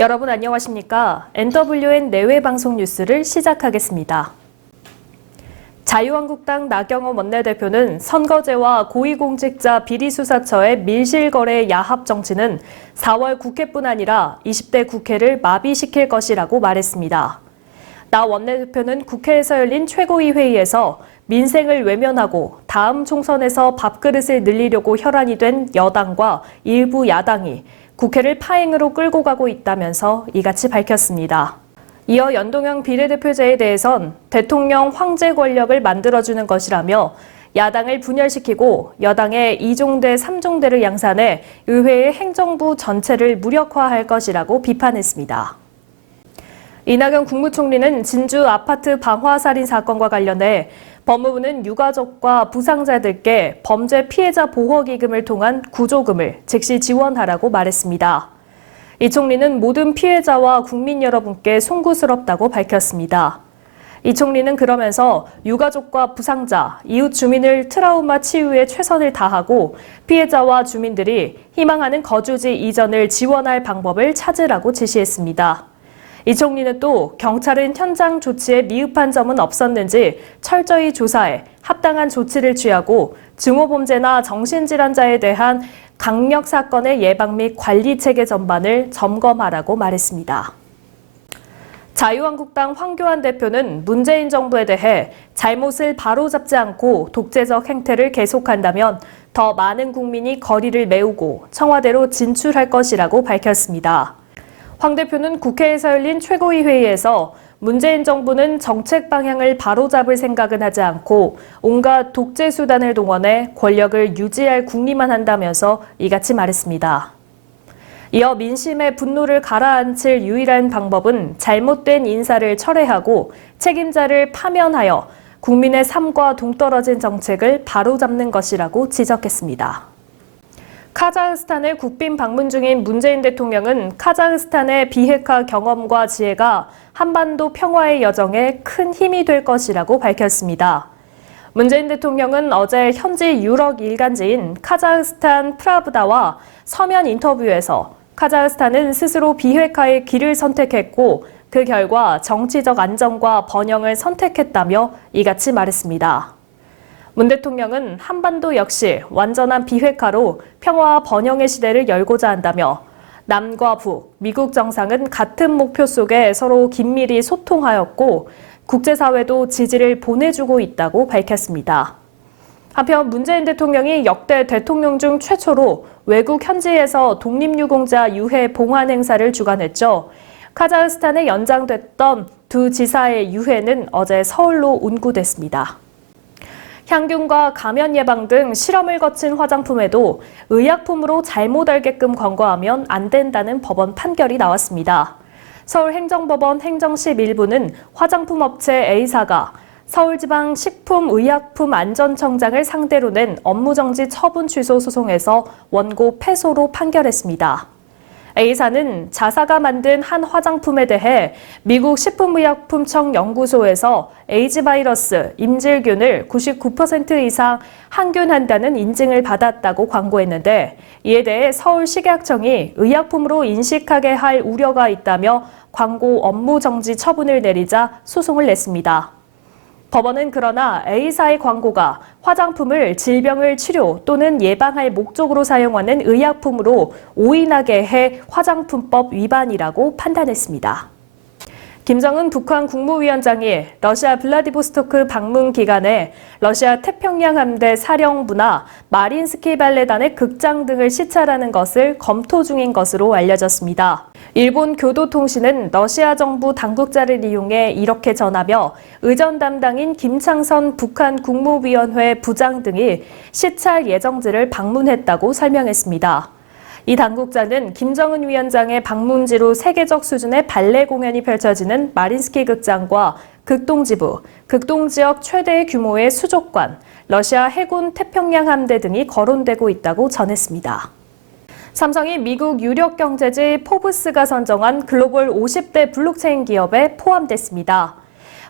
여러분 안녕하십니까? NWN 내외 방송 뉴스를 시작하겠습니다. 자유한국당 나경원 원내대표는 선거제와 고위공직자 비리수사처의 밀실거래 야합 정치는 4월 국회뿐 아니라 20대 국회를 마비시킬 것이라고 말했습니다. 나 원내대표는 국회에서 열린 최고위 회의에서 민생을 외면하고 다음 총선에서 밥그릇을 늘리려고 혈안이 된 여당과 일부 야당이 국회를 파행으로 끌고 가고 있다면서 이같이 밝혔습니다. 이어 연동형 비례대표제에 대해선 대통령 황제 권력을 만들어주는 것이라며 야당을 분열시키고 여당의 2종대, 3종대를 양산해 의회의 행정부 전체를 무력화할 것이라고 비판했습니다. 이낙연 국무총리는 진주 아파트 방화살인 사건과 관련해 법무부는 유가족과 부상자들께 범죄 피해자 보호기금을 통한 구조금을 즉시 지원하라고 말했습니다. 이 총리는 모든 피해자와 국민 여러분께 송구스럽다고 밝혔습니다. 이 총리는 그러면서 유가족과 부상자, 이웃 주민을 트라우마 치유에 최선을 다하고 피해자와 주민들이 희망하는 거주지 이전을 지원할 방법을 찾으라고 지시했습니다. 이 총리는 또 경찰은 현장 조치에 미흡한 점은 없었는지 철저히 조사해 합당한 조치를 취하고 증오범죄나 정신질환자에 대한 강력 사건의 예방 및 관리 체계 전반을 점검하라고 말했습니다. 자유한국당 황교안 대표는 문재인 정부에 대해 잘못을 바로잡지 않고 독재적 행태를 계속한다면 더 많은 국민이 거리를 메우고 청와대로 진출할 것이라고 밝혔습니다. 황 대표는 국회에서 열린 최고위 회의에서 문재인 정부는 정책 방향을 바로잡을 생각은 하지 않고 온갖 독재 수단을 동원해 권력을 유지할 궁리만 한다면서 이같이 말했습니다. 이어 민심의 분노를 가라앉힐 유일한 방법은 잘못된 인사를 철회하고 책임자를 파면하여 국민의 삶과 동떨어진 정책을 바로잡는 것이라고 지적했습니다. 카자흐스탄을 국빈 방문 중인 문재인 대통령은 카자흐스탄의 비핵화 경험과 지혜가 한반도 평화의 여정에 큰 힘이 될 것이라고 밝혔습니다. 문재인 대통령은 어제 현지 유럽 일간지인 카자흐스탄 프라브다와 서면 인터뷰에서 카자흐스탄은 스스로 비핵화의 길을 선택했고 그 결과 정치적 안정과 번영을 선택했다며 이같이 말했습니다. 문 대통령은 한반도 역시 완전한 비핵화로 평화와 번영의 시대를 열고자 한다며 남과 북, 미국 정상은 같은 목표 속에 서로 긴밀히 소통하였고 국제사회도 지지를 보내주고 있다고 밝혔습니다. 한편 문재인 대통령이 역대 대통령 중 최초로 외국 현지에서 독립유공자 유해 봉환 행사를 주관했죠. 카자흐스탄에 연장됐던 두 지사의 유해는 어제 서울로 운구됐습니다. 향균과 감염 예방 등 실험을 거친 화장품에도 의약품으로 잘못 알게끔 광고하면 안 된다는 법원 판결이 나왔습니다. 서울행정법원 행정실 1부는 화장품 업체 A사가 서울지방식품의약품안전청장을 상대로 낸 업무정지 처분 취소 소송에서 원고 패소로 판결했습니다. A사는 자사가 만든 한 화장품에 대해 미국 식품의약품청 연구소에서 에이즈 바이러스, 임질균을 99% 이상 항균한다는 인증을 받았다고 광고했는데 이에 대해 서울식약청이 의약품으로 인식하게 할 우려가 있다며 광고 업무 정지 처분을 내리자 소송을 냈습니다. 법원은 그러나 A사의 광고가 화장품을 질병을 치료 또는 예방할 목적으로 사용하는 의약품으로 오인하게 해 화장품법 위반이라고 판단했습니다. 김정은 북한 국무위원장이 러시아 블라디보스토크 방문 기간에 러시아 태평양 함대 사령부나 마린스키 발레단의 극장 등을 시찰하는 것을 검토 중인 것으로 알려졌습니다. 일본 교도통신은 러시아 정부 당국자를 이용해 이렇게 전하며 의전 담당인 김창선 북한 국무위원회 부장 등이 시찰 예정지를 방문했다고 설명했습니다. 이 당국자는 김정은 위원장의 방문지로 세계적 수준의 발레 공연이 펼쳐지는 마린스키 극장과 극동지부, 극동지역 최대 규모의 수족관, 러시아 해군 태평양 함대 등이 거론되고 있다고 전했습니다. 삼성이 미국 유력 경제지 포브스가 선정한 글로벌 50대 블록체인 기업에 포함됐습니다.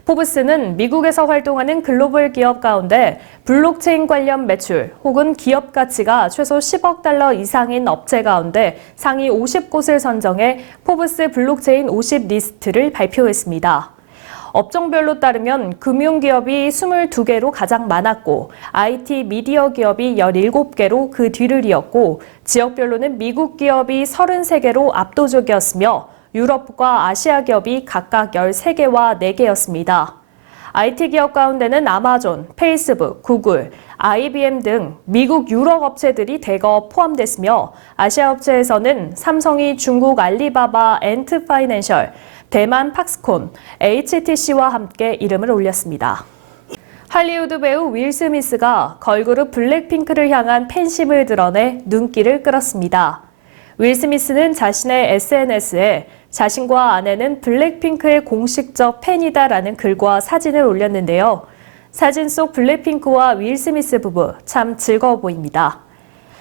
포브스는 미국에서 활동하는 글로벌 기업 가운데 블록체인 관련 매출 혹은 기업 가치가 최소 10억 달러 이상인 업체 가운데 상위 50곳을 선정해 포브스 블록체인 50 리스트를 발표했습니다. 업종별로 따르면 금융기업이 22개로 가장 많았고 IT 미디어 기업이 17개로 그 뒤를 이었고 지역별로는 미국 기업이 33개로 압도적이었으며 유럽과 아시아 기업이 각각 13개와 4개였습니다. IT 기업 가운데는 아마존, 페이스북, 구글, IBM 등 미국 유럽 업체들이 대거 포함됐으며 아시아 업체에서는 삼성이 중국 알리바바 엔트파이낸셜, 대만 팍스콘, HTC와 함께 이름을 올렸습니다. 할리우드 배우 윌 스미스가 걸그룹 블랙핑크를 향한 팬심을 드러내 눈길을 끌었습니다. 윌 스미스는 자신의 SNS에 자신과 아내는 블랙핑크의 공식적 팬이다라는 글과 사진을 올렸는데요. 사진 속 블랙핑크와 윌 스미스 부부 참 즐거워 보입니다.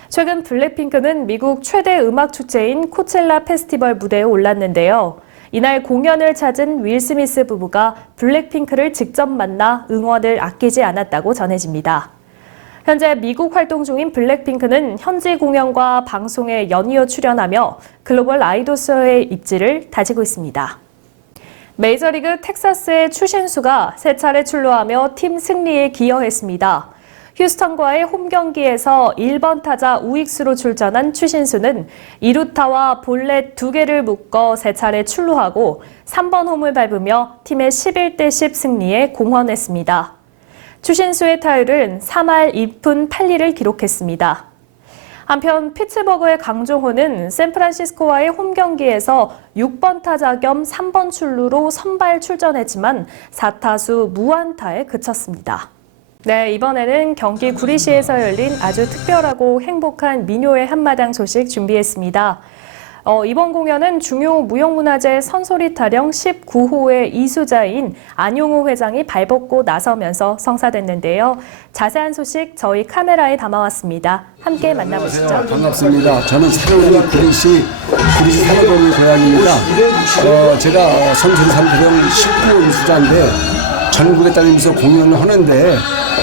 최근 블랙핑크는 미국 최대 음악 축제인 코첼라 페스티벌 무대에 올랐는데요. 이날 공연을 찾은 윌 스미스 부부가 블랙핑크를 직접 만나 응원을 아끼지 않았다고 전해집니다. 현재 미국 활동 중인 블랙핑크는 현지 공연과 방송에 연이어 출연하며 글로벌 아이돌스의 입지를 다지고 있습니다. 메이저리그 텍사스의 추신수가 세 차례 출루하며 팀 승리에 기여했습니다. 휴스턴과의 홈 경기에서 1번 타자 우익수로 출전한 추신수는 2루타와 볼넷 2개를 묶어 세 차례 출루하고 3번 홈을 밟으며 팀의 11대10 승리에 공헌했습니다. 추신수의 타율은 3할 2푼 8리를 기록했습니다. 한편 피츠버그의 강정호는 샌프란시스코와의 홈 경기에서 6번 타자 겸 3번 출루로 선발 출전했지만 4타수 무안타에 그쳤습니다. 네, 이번에는 경기 구리시에서 열린 아주 특별하고 행복한 민요의 한마당 소식 준비했습니다. 이번 공연은 중요 무형문화재 선소리 타령 19호의 이수자인 안용호 회장이 발벗고 나서면서 성사됐는데요. 자세한 소식 저희 카메라에 담아왔습니다. 함께 만나보시죠. 반갑습니다. 저는 살아오는 구리시 산업원 고향입니다. 제가 선소리 산타령 19호 이수자인데 전국에 다니면서 공연을 하는데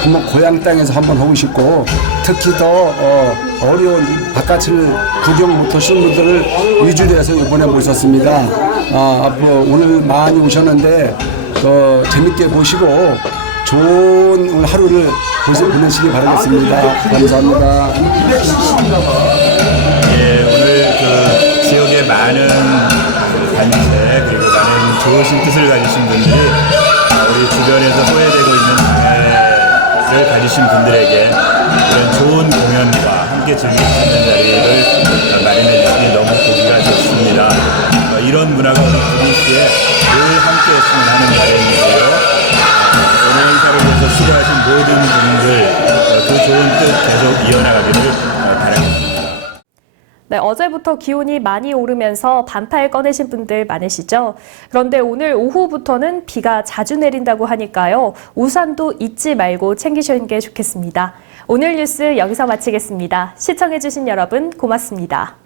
한번 고향 땅에서 한번 하고 싶고 특히 더 어려운 바깥을 구경 못 하신 분들을 위주로 해서 이번에 모셨습니다. 앞으로 오늘 많이 오셨는데 재밌게 보시고 좋은 오늘 하루를 보내시기 바라겠습니다. 감사합니다. 예, 오늘 그 지역의 많은 단체 그리고 많은 좋으신 뜻을 가지신 분들이 우리 주변에서 소외되고 있는 장애를 가지신 분들에게 이런 좋은 공연과 함께 즐길 수 있는 자리를 마련해 주시니 너무 보기가 좋습니다. 이런 문화가 우리 구리시에 늘 함께 했으면 하는 바람이고요. 오늘 행사를 위해서 수고하신 모든 분들 그 좋은 뜻 계속 이어나가기를 바랍니다. 네, 어제부터 기온이 많이 오르면서 반팔 꺼내신 분들 많으시죠? 그런데 오늘 오후부터는 비가 자주 내린다고 하니까요. 우산도 잊지 말고 챙기시는 게 좋겠습니다. 오늘 뉴스 여기서 마치겠습니다. 시청해주신 여러분 고맙습니다.